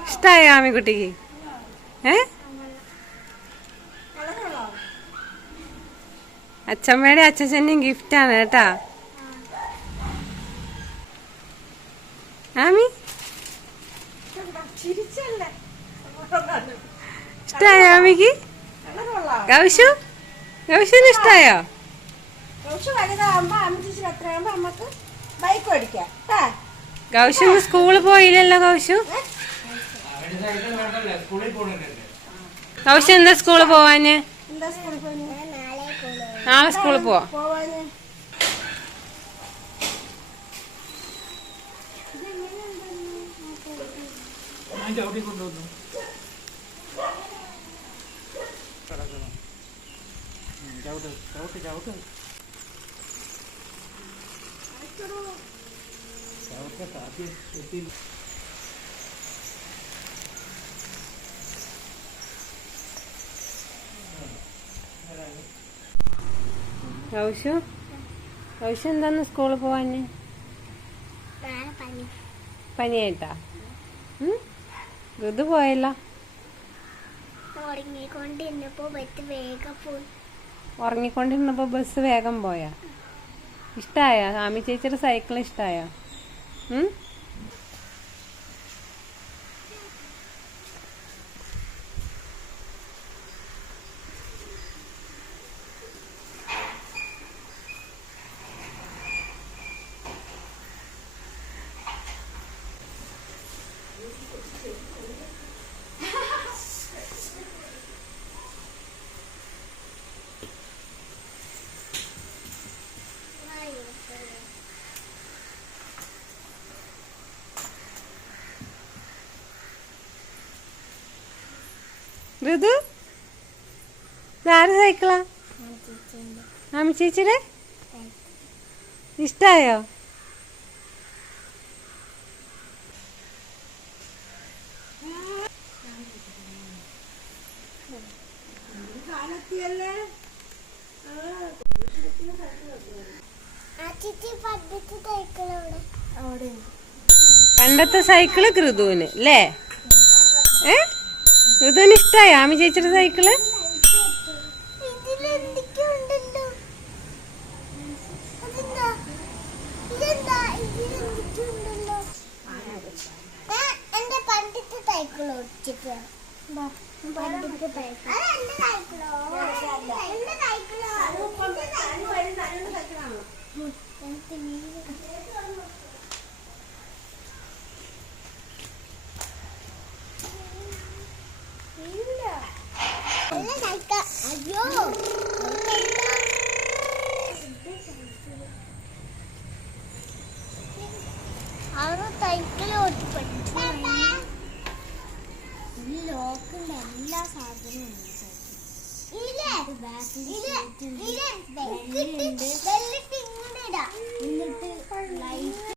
ഇഷ്ടമായ ആമിക്കുട്ടിക്ക് ഏ? അച്ഛമ്മയുടെ അച്ഛച്ചന്റെയും ഗിഫ്റ്റാണ് കേട്ടാ. ആമി? ഇഷ്ടമായ ആമിക്ക് ഗൗഷു? ഗൗഷുവിന് ഇഷ്ടായോ? ഗൗശു വലുതാകുമ്പോ അമ്മ ചേച്ചി എത്രയാകുമ്പോ അമ്മയ്ക്ക് ബൈക്ക് ഓടിക്കാം. ഗൗശു സ്കൂളിൽ പോയില്ലല്ലോ ഗൗഷു? ഗൗശു എന്താ സ്കൂളിൽ പോവാന്? നാളെ സ്കൂളിൽ പോയി നാളെ സ്കൂളിൽ പോവാ പോവാന് ഗൗഷു ഗൗഷു എന്താന്ന് സ്കൂളിൽ പോവാന്? പനിയായിട്ടാ? ഋതു പോയല്ലോ. ഉറങ്ങിക്കൊണ്ടിരുന്നപ്പോ പറ്റി വേഗം പോയി. ഉറങ്ങിക്കൊണ്ടിരുന്നപ്പോ ബസ് വേഗം പോയാ. ഇഷ്ടായ? ആമി ചേച്ചിയുടെ സൈക്കിൾ ഇഷ്ടായോ? ഋതു ഇതാര് സൈക്കിളാ? ആമി ചേച്ചിയുടെ? ഇഷ്ടായോ? പണ്ടത്തെ സൈക്കിൾ ഋതുവിന് അല്ലേ? ഏ? ഋതുവിന് ഇഷ്ടായോ? ആമി ചേച്ചിയുടെ സൈക്കിൾ? ഇതിലെന്തൊക്കെ സൈക്കിൾ ഓട്ടി പഠിച്ചു ലോക്കുണ്ട് എല്ലാ സാധനവും ഉണ്ട് ബാക്കിൽ എന്നിട്ട് ലൈറ്റ്